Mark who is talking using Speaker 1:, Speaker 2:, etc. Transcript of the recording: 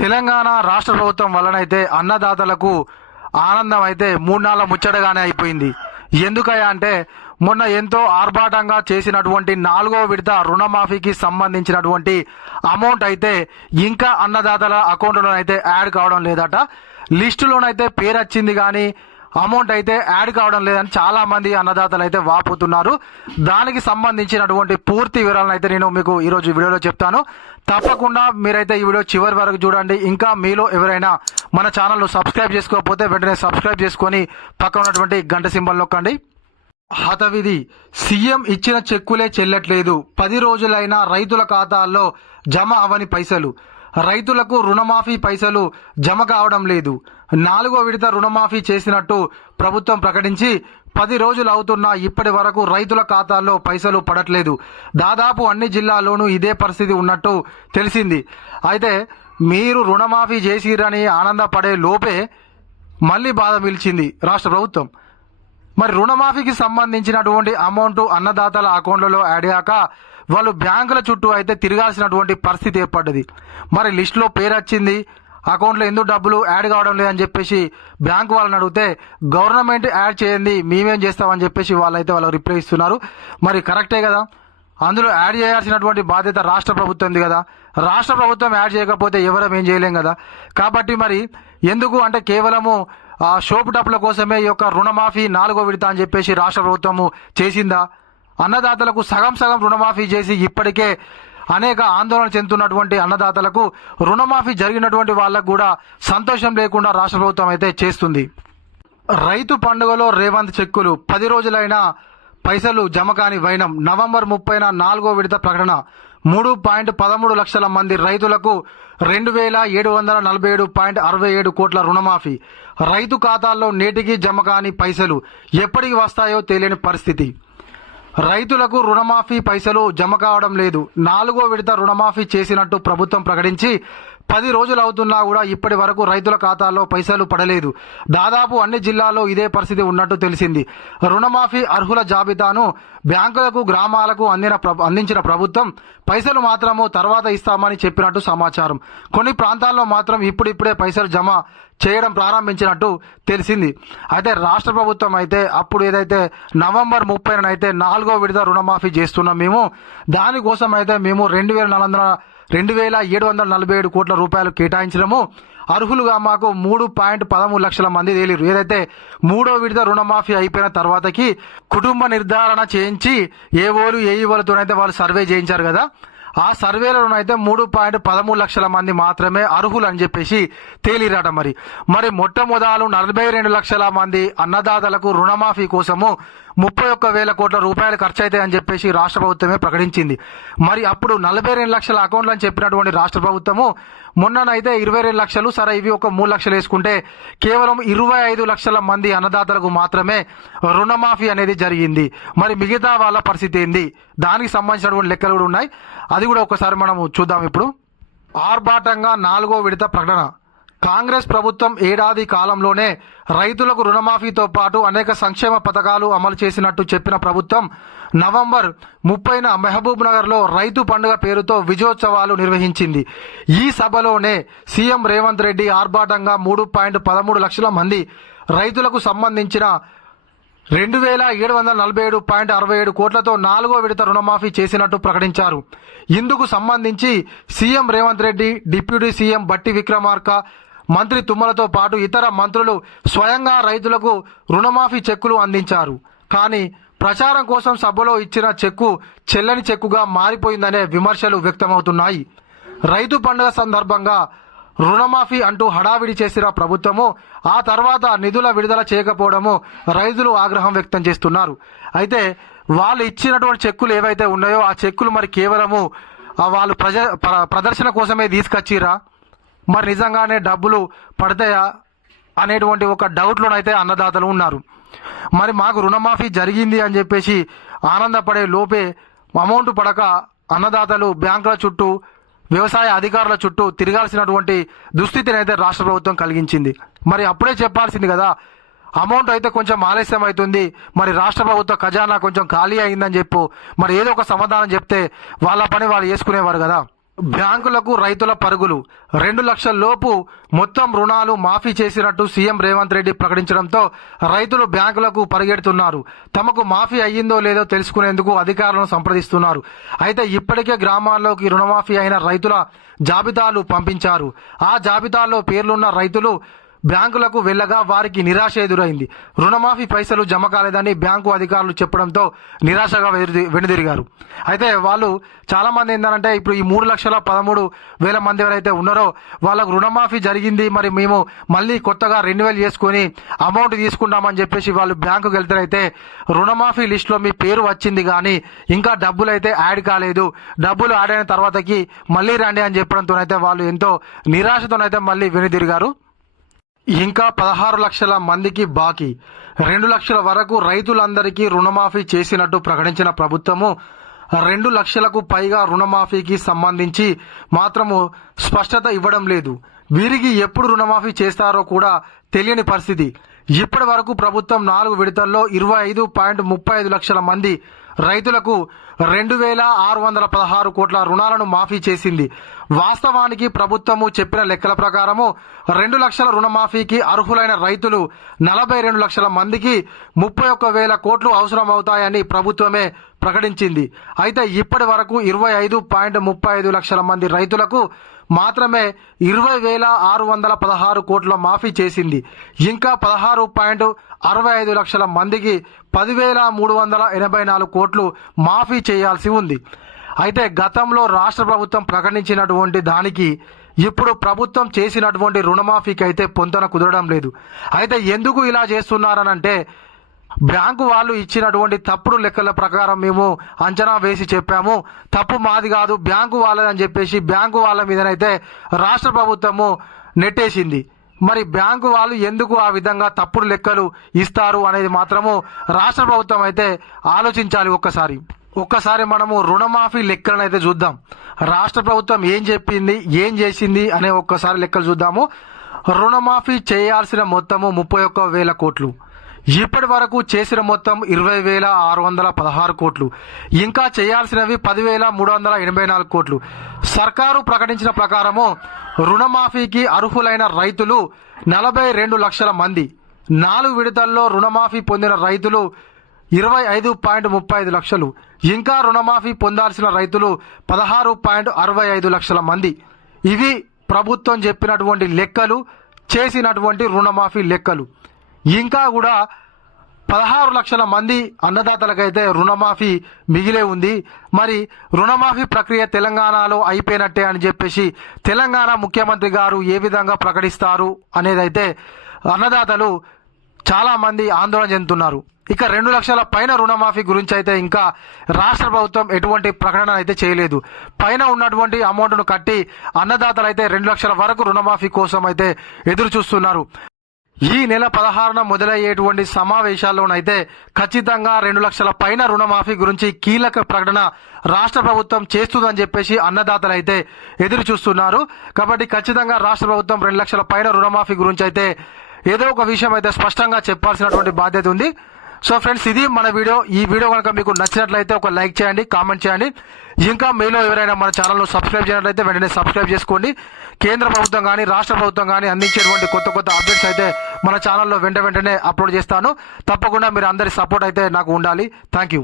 Speaker 1: తెలంగాణ రాష్ట్ర ప్రభుత్వం వలనైతే అన్నదాతలకు ఆనందం అయితే మూడు నాళ్ళ ముచ్చటగానే అయిపోయింది. ఎందుకయ్యా అంటే మొన్న ఎంతో ఆర్భాటంగా చేసినటువంటి నాలుగో విడత రుణమాఫీకి సంబంధించినటువంటి అమౌంట్ అయితే ఇంకా అన్నదాతల అకౌంట్లో అయితే యాడ్ కావడం లేదట. లిస్టులోనైతే పేరు వచ్చింది కానీ అమౌంట్ అయితే యాడ్ కావడం లేదని చాలా మంది అన్నదాతలు అయితే వాపోతున్నారు. దానికి సంబంధించినటువంటి పూర్తి వివరాలను అయితే నేను మీకు ఈరోజు వీడియోలో చెప్తాను. తప్పకుండా మీరైతే ఈ వీడియో చివరి వరకు చూడండి. ఇంకా మీలో ఎవరైనా మన ఛానల్ను సబ్స్క్రైబ్ చేసుకోకపోతే వెంటనే సబ్స్క్రైబ్ చేసుకొని పక్కన ఉన్నటువంటి గంట సింబల్ నొక్కండి. హతవిధి. సీఎం ఇచ్చిన చెక్కులే చెల్లట్లేదు. పది రోజులైనా రైతుల ఖాతాల్లో జమ అవని పైసలు. రైతులకు రుణమాఫీ పైసలు జమ కావడం లేదు. నాలుగో విడత రుణమాఫీ చేసినట్టు ప్రభుత్వం ప్రకటించి పది రోజులు అవుతున్నా ఇప్పటి వరకు రైతుల ఖాతాల్లో పైసలు పడట్లేదు. దాదాపు అన్ని జిల్లాల్లోనూ ఇదే పరిస్థితి ఉన్నట్టు తెలిసింది. అయితే మీరు రుణమాఫీ చేసిరని ఆనందపడే లోపే మళ్ళీ బాధ పిలిచింది రాష్ట్ర ప్రభుత్వం. మరి రుణమాఫీకి సంబంధించినటువంటి అమౌంట్ అన్నదాతల అకౌంట్లలో యాడ్ అయ్యాక వాళ్ళు బ్యాంకుల చుట్టూ అయితే తిరగాల్సినటువంటి పరిస్థితి ఏర్పడ్డది. మరి లిస్టులో పేరు వచ్చింది అకౌంట్లో ఎందుకు డబ్బులు యాడ్ కావడం లేదని చెప్పేసి బ్యాంకు వాళ్ళని అడిగితే గవర్నమెంట్ యాడ్ చేయండి మేమేం చేస్తామని చెప్పేసి వాళ్ళైతే వాళ్ళకి రిప్లై ఇస్తున్నారు. మరి కరెక్టే కదా? అందులో యాడ్ చేయాల్సినటువంటి బాధ్యత రాష్ట్ర ప్రభుత్వంది కదా. రాష్ట్ర ప్రభుత్వం యాడ్ చేయకపోతే ఎవరం ఏం చేయలేం కదా. కాబట్టి మరి ఎందుకు అంటే కేవలము ఆ షోపు డబ్బుల కోసమే ఈ యొక్క రుణమాఫీ నాలుగో విడత అని చెప్పేసి రాష్ట్ర ప్రభుత్వము చేసిందా? అన్నదాతలకు సగం సగం రుణమాఫీ చేసి ఇప్పటికే అనేక ఆందోళన చెందుతున్నటువంటి అన్నదాతలకు రుణమాఫీ జరిగినటువంటి వాళ్ళకు కూడా సంతోషం లేకుండా రాష్ట్ర ప్రభుత్వం అయితే చేస్తుంది. రైతు పండుగలో రేవంత్ చెక్కులు. పది రోజులైనా పైసలు జమ కాని వైనం. నవంబర్ ముప్పైన నాలుగో విడత ప్రకటన. మూడు పాయింట్ పదమూడు లక్షల మంది రైతులకు రెండు వేల ఏడు వందల నలభై ఏడు పాయింట్ అరవై ఏడు కోట్ల రుణమాఫీ. రైతు ఖాతాల్లో నేటికి జమ కాని పైసలు ఎప్పటికి వస్తాయో తెలియని పరిస్థితి. రైతులకు రుణమాఫీ పైసలు జమ కావడం లేదు. నాలుగో విడత రుణమాఫీ చేసినట్టు ప్రభుత్వం ప్రకటించి పది రోజులు అవుతున్నా కూడా ఇప్పటి వరకు రైతుల ఖాతాల్లో పైసలు పడలేదు. దాదాపు అన్ని జిల్లాల్లో ఇదే పరిస్థితి ఉన్నట్టు తెలిసింది. రుణమాఫీ అర్హుల జాబితాను బ్యాంకులకు గ్రామాలకు అందిన అందించిన ప్రభుత్వం పైసలు మాత్రము తర్వాత ఇస్తామని చెప్పినట్టు సమాచారం. కొన్ని ప్రాంతాల్లో మాత్రం ఇప్పుడిప్పుడే పైసలు జమ చేయడం ప్రారంభించినట్టు తెలిసింది. అయితే రాష్ట్ర ప్రభుత్వం అయితే అప్పుడు ఏదైతే నవంబర్ ముప్పైనైతే నాలుగో విడత రుణమాఫీ చేస్తున్నాం మేము దానికోసం అయితే మేము రెండు వేల నాలుగు వందల రెండు వేల ఏడు వందల నలభై ఏడు కోట్ల రూపాయలు కేటాయించడము. అర్హులుగా మాకు మూడు పాయింట్ పదమూడు లక్షల మంది తేలిరు. ఏదైతే మూడో విడత రుణమాఫీ అయిపోయిన తర్వాతకి కుటుంబ నిర్ధారణ చేయించి ఏ ఓలు ఏ ఓలతోనైతే వాళ్ళు సర్వే చేయించారు కదా. ఆ సర్వేలోనైతే మూడు పాయింట్ పదమూడు లక్షల మంది మాత్రమే అర్హులు అని చెప్పేసి తేలిరాట మరి. మరి మొట్టమొదలు నలభై రెండు లక్షల మంది అన్నదాతలకు రుణమాఫీ కోసము ముప్పై ఒక్క వేల కోట్ల రూపాయలు ఖర్చు అవుతాయని చెప్పేసి రాష్ట్ర ప్రభుత్వమే ప్రకటించింది. మరి అప్పుడు నలభై రెండు లక్షల అకౌంట్లు అని చెప్పినటువంటి రాష్ట్ర ప్రభుత్వము మొన్ననైతే ఇరవై రెండు లక్షలు సరే ఇవి ఒక మూడు లక్షలు వేసుకుంటే కేవలం ఇరవై ఐదు లక్షల మంది అన్నదాతలకు మాత్రమే రుణమాఫీ అనేది జరిగింది. మరి మిగతా వాళ్ళ పరిస్థితి ఏంది? దానికి సంబంధించినటువంటి లెక్కలు కూడా ఉన్నాయి. అది కూడా ఒకసారి మనం చూద్దాం ఇప్పుడు. ఆర్భాటంగా నాలుగో విడత ప్రకటన. కాంగ్రెస్ ప్రభుత్వం ఏడాది కాలంలోనే రైతులకు రుణమాఫీతో పాటు అనేక సంక్షేమ పథకాలు అమలు చేసినట్టు చెప్పిన ప్రభుత్వం నవంబర్ ముప్పైన మహబూబ్ నగర్లో రైతు పండుగ పేరుతో విజయోత్సవాలు నిర్వహించింది. ఈ సభలోనే సీఎం రేవంత్ రెడ్డి ఆర్భాటంగా మూడు పాయింట్ పదమూడు లక్షల మంది రైతులకు సంబంధించిన రెండు వేల ఏడు వందల నలభై ఏడు పాయింట్ అరవై ఏడు కోట్లతో నాలుగో విడత రుణమాఫీ చేసినట్టు ప్రకటించారు. ఇందుకు సంబంధించి CM Revanth Reddy deputy CM Bhatti Vikramarka మంత్రి తుమ్మలతో పాటు ఇతర మంత్రులు స్వయంగా రైతులకు రుణమాఫీ చెక్కులు అందించారు. కానీ ప్రచారం కోసం సభలో ఇచ్చిన చెక్కు చెల్లని చెక్కుగా మారిపోయిందనే విమర్శలు వ్యక్తమవుతున్నాయి. రైతు పండుగ సందర్భంగా రుణమాఫీ అంటూ హడావిడి చేసిన ప్రభుత్వము ఆ తర్వాత నిధుల విడుదల చేయకపోవడము రైతులు ఆగ్రహం వ్యక్తం చేస్తున్నారు. అయితే వాళ్ళు ఇచ్చినటువంటి చెక్కులు ఏవైతే ఉన్నాయో ఆ చెక్కులు మరి కేవలము వాళ్ళు ప్రజ ప్రదర్శన కోసమే తీసుకొచ్చిరా? మరి నిజంగానే డబ్బులు పడతాయా అనేటువంటి ఒక డౌట్లోనైతే అన్నదాతలు ఉన్నారు. మరి మాకు రుణమాఫీ జరిగింది అని చెప్పేసి ఆనందపడే లోపే అమౌంట్ పడక అన్నదాతలు బ్యాంకుల చుట్టూ వ్యవసాయ అధికారుల చుట్టూ తిరగాల్సినటువంటి దుస్థితిని అయితే రాష్ట్ర ప్రభుత్వం కలిగించింది. మరి అప్పుడే చెప్పాల్సింది కదా అమౌంట్ అయితే కొంచెం ఆలస్యం అవుతుంది మరి రాష్ట్ర ప్రభుత్వ ఖజానా కొంచెం ఖాళీ అయిందని చెప్పు మరి ఏదో ఒక సమాధానం చెప్తే వాళ్ళ పని వాళ్ళు చేసుకునేవారు కదా. బ్యాంకులకు రైతుల పరుగులు. రెండు లక్షల లోపు మొత్తం రుణాలు మాఫీ చేసినట్టు సీఎం రేవంత్ రెడ్డి ప్రకటించడంతో రైతులు బ్యాంకులకు పరిగెడుతున్నారు. తమకు మాఫీ అయ్యిందో లేదో తెలుసుకునేందుకు అధికారులను సంప్రదిస్తున్నారు. అయితే ఇప్పటికే గ్రామాల్లోకి రుణమాఫీ అయిన రైతుల జాబితాలు పంపించారు. ఆ జాబితాలో పేర్లున్న రైతులు బ్యాంకులకు వెళ్ళగా వారికి నిరాశ ఎదురైంది. రుణమాఫీ పైసలు జమ కాలేదని బ్యాంకు అధికారులు చెప్పడంతో నిరాశగా వెనుదిరిగారు. అయితే వాళ్ళు చాలా మంది ఏంటంటే ఇప్పుడు ఈ మూడు లక్షల పదమూడు వేల మంది ఎవరైతే ఉన్నారో వాళ్ళకు రుణమాఫీ జరిగింది మరి మేము మళ్ళీ కొత్తగా రెన్యువల్ చేసుకొని అమౌంట్ తీసుకుంటామని చెప్పేసి వాళ్ళు బ్యాంకుకి వెళ్తారైతే రుణమాఫీ లిస్టులో మీ పేరు వచ్చింది కానీ ఇంకా డబ్బులు అయితే యాడ్ కాలేదు. డబ్బులు యాడ్ అయిన తర్వాతకి మళ్ళీ రండి అని చెప్పడంతో అయితే వాళ్ళు ఎంతో నిరాశతోనైతే మళ్ళీ వెనుదిరిగారు. ఇంకా పదహారు లక్షల మందికి బాకీ. రెండు లక్షల వరకు రైతులందరికీ రుణమాఫీ చేసినట్టు ప్రకటించిన ప్రభుత్వము రెండు లక్షలకు పైగా రుణమాఫీకి సంబంధించి మాత్రము స్పష్టత ఇవ్వడం లేదు. వీరికి ఎప్పుడు రుణమాఫీ చేస్తారో కూడా తెలియని పరిస్థితి. ఇప్పటి వరకు ప్రభుత్వం నాలుగు విడతల్లో ఇరవై ఐదు పాయింట్ ముప్పై ఐదు లక్షల మంది రైతులకు రెండు వేల ఆరు వందల పదహారు కోట్ల రుణాలను మాఫీ చేసింది. వాస్తవానికి ప్రభుత్వము చెప్పిన లెక్కల ప్రకారము రెండు లక్షల రుణమాఫీకి అర్హులైన రైతులు నలభై రెండు లక్షల మందికి ముప్పై ఒక్క వేల కోట్లు అవసరం అవుతాయని ప్రభుత్వమే ప్రకటించింది. అయితే ఇప్పటి వరకు ఇరవై ఐదు పాయింట్ ముప్పై ఐదు లక్షల మంది రైతులకు మాత్రమే ఇరవై వేల ఆరు వందల పదహారు కోట్ల మాఫీ చేసింది. ఇంకా పదహారు పాయింట్ అరవై ఐదు లక్షల మందికి పదివేల మూడు వందల ఎనభై నాలుగు కోట్లు మాఫీ చేయాల్సి ఉంది. అయితే గతంలో రాష్ట్ర ప్రభుత్వం ప్రకటించినటువంటి దానికి ఇప్పుడు ప్రభుత్వం చేసినటువంటి రుణమాఫీకి అయితే పొంతన కుదరడం లేదు. అయితే ఎందుకు ఇలా చేస్తున్నారనంటే బ్యాంకు వాళ్ళు ఇచ్చినటువంటి తప్పుడు లెక్కల ప్రకారం మేము అంచనా వేసి చెప్పాము. తప్పు మాది కాదు బ్యాంకు వాళ్ళదని చెప్పేసి బ్యాంకు వాళ్ళ మీదనైతే రాష్ట్ర ప్రభుత్వము నెట్టేసింది. మరి బ్యాంకు వాళ్ళు ఎందుకు ఆ విధంగా తప్పుడు లెక్కలు ఇస్తారు అనేది మాత్రము రాష్ట్ర ప్రభుత్వం అయితే ఆలోచించాలి ఒక్కసారి. ఒక్కసారి మనము రుణమాఫీ లెక్కలను అయితే చూద్దాం. రాష్ట్ర ప్రభుత్వం ఏం చెప్పింది ఏం చేసింది అనే ఒక్కసారి లెక్కలు చూద్దాము. రుణమాఫీ చేయాల్సిన మొత్తము ముప్పై ఒక్క వేల కోట్లు. ఇప్పటి వరకు చేసిన మొత్తం ఇరవై వేల ఆరు వందల పదహారు కోట్లు. ఇంకా చేయాల్సినవి పదివేల మూడు వందల ఎనభై నాలుగు కోట్లు. సర్కారు ప్రకటించిన ప్రకారము రుణమాఫీకి అర్హులైన రైతులు నలభై రెండు లక్షల మంది. నాలుగు విడతల్లో రుణమాఫీ పొందిన రైతులు ఇరవై ఐదు పాయింట్ ముప్పై ఐదు లక్షలు. ఇంకా రుణమాఫీ పొందాల్సిన రైతులు పదహారు పాయింట్ అరవై ఐదు లక్షల మంది. ఇవి ప్రభుత్వం చెప్పినటువంటి లెక్కలు చేసినటువంటి రుణమాఫీ లెక్కలు. ఇంకా కూడా పదహారు లక్షల మంది అన్నదాతలకైతే రుణమాఫీ మిగిలే ఉంది. మరి రుణమాఫీ ప్రక్రియ తెలంగాణలో అయిపోయినట్టే అని చెప్పేసి తెలంగాణ ముఖ్యమంత్రి గారు ఏ విధంగా ప్రకటిస్తారు అనేదైతే అన్నదాతలు చాలామంది ఆందోళన చెందుతున్నారు. ఇక రెండు లక్షల పైన రుణమాఫీ గురించి అయితే ఇంకా రాష్ట్ర ప్రభుత్వం ఎటువంటి ప్రకటన అయితే చేయలేదు. పైన ఉన్నటువంటి అమౌంట్ను కట్టి అన్నదాతలు అయితే రెండు లక్షల వరకు రుణమాఫీ కోసం అయితే ఎదురు చూస్తున్నారు ఈ నెల పదహారున మొదలయ్యేటువంటి సమావేశాల్లోనైతే ఖచ్చితంగా రెండు లక్షల పైన రుణమాఫీ గురించి కీలక ప్రకటన రాష్ట్ర ప్రభుత్వం చేస్తుందని చెప్పేసి అన్నదాతలు అయితే ఎదురు చూస్తున్నారు. కాబట్టి ఖచ్చితంగా రాష్ట్ర ప్రభుత్వం రెండు లక్షల పైన రుణమాఫీ గురించి అయితే ఏదో ఒక విషయం అయితే స్పష్టంగా చెప్పాల్సినటువంటి బాధ్యత ఉంది. సో ఫ్రెండ్స్ ఇది మన వీడియో. ఈ వీడియో కనుక మీకు నచ్చినట్లయితే ఒక లైక్ చేయండి కామెంట్ చేయండి. ఇంకా మీలో ఎవరైనా మన ఛానల్ను సబ్స్క్రైబ్ చేయనట్లయితే వెంటనే సబ్స్క్రైబ్ చేసుకోండి. కేంద్ర ప్రభుత్వం కానీ రాష్ట్ర ప్రభుత్వం కానీ అందించేటువంటి కొత్త కొత్త అప్డేట్స్ అయితే మన ఛానల్లో వెంట వెంటనే అప్లోడ్ చేస్తాను. తప్పకుండా మీరు అందరి సపోర్ట్ అయితే నాకు ఉండాలి. Thank you